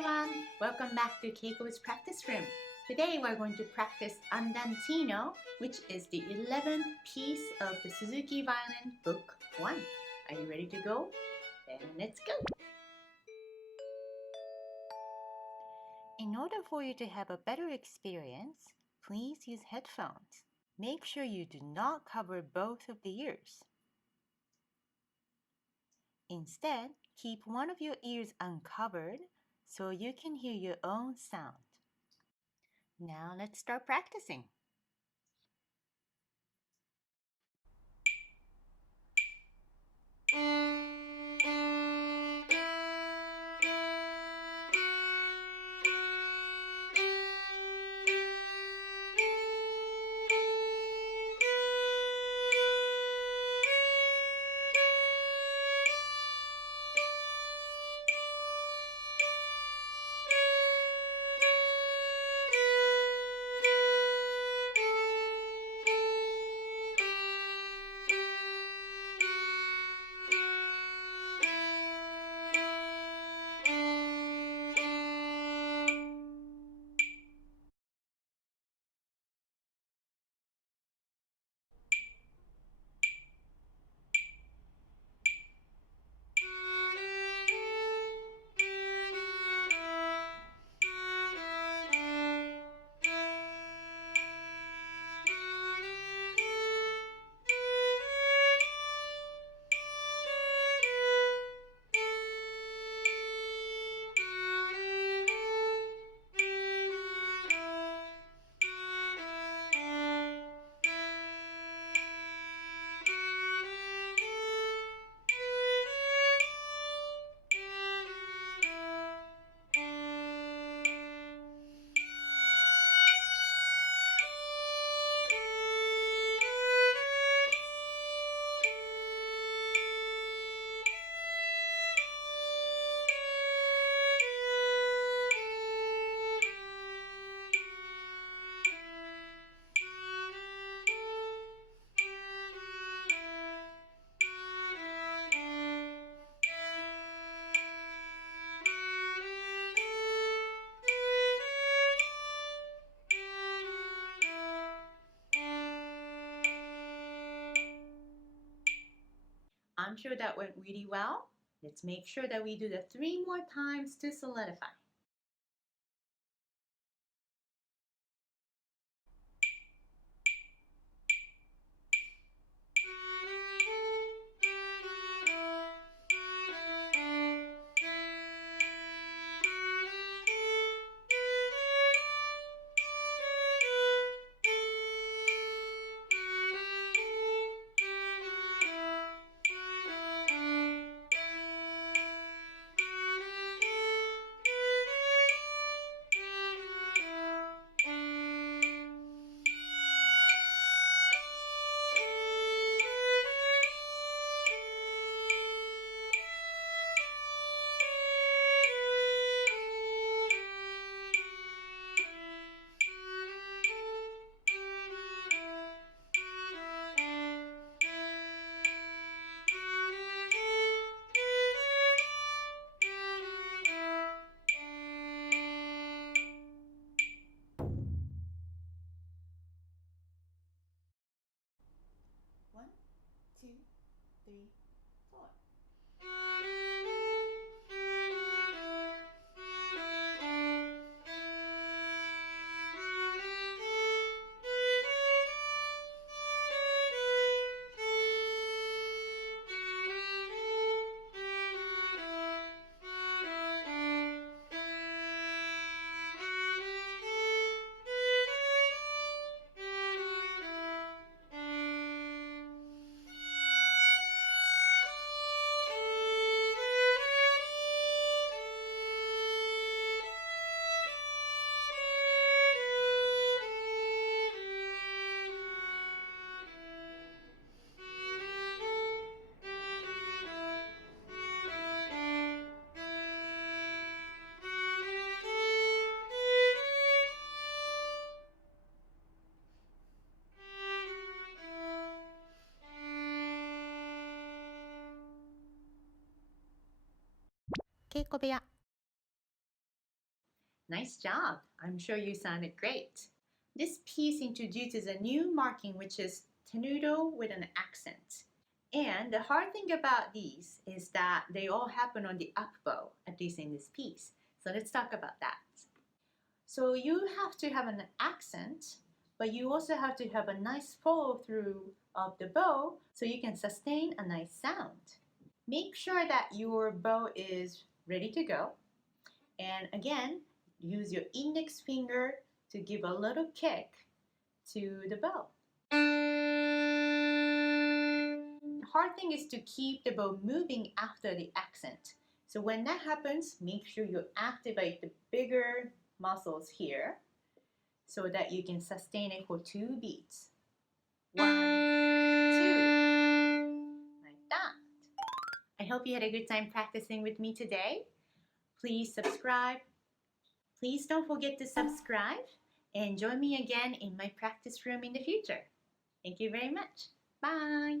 everyone! Welcome back to Keiko's practice room. Today we're going to practice Andantino, which is the 11th piece of the Suzuki Violin Book 1. Are you ready to go? Then let's go! In order for you to have a better experience, please use headphones. Make sure you do not cover both of the ears. Instead, keep one of your ears uncovered so you can hear your own sound. Now let's start practicing. I'm sure that went really well. Let's make sure that we do the 3 more times to solidify. One, two, three, four. Keiko 部屋 Nice job. I'm sure you sounded great. This piece introduces a new marking which is tenuto with an accent. And the hard thing about these is that they all happen on the up bow, at least in this piece. So let's talk about that. So you have to have an accent, but you also have to have a nice follow through of the bow so you can sustain a nice sound. Make sure that your bow is ready to go. And again, use your index finger to give a little kick to the bow. The hard thing is to keep the bow moving after the accent. So when that happens, make sure you activate the bigger muscles here so that you can sustain it for 2 beats. 1, 2, like that. I hope you had a good time practicing with me today. Please subscribe. Please don't forget to subscribe and join me again in my practice room in the future. Thank you very much. Bye.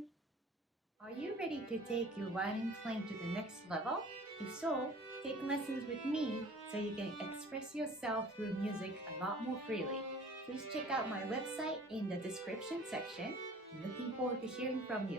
Are you ready to take your violin playing to the next level? If so, take lessons with me so you can express yourself through music a lot more freely. Please check out my website in the description section. I'm looking forward to hearing from you.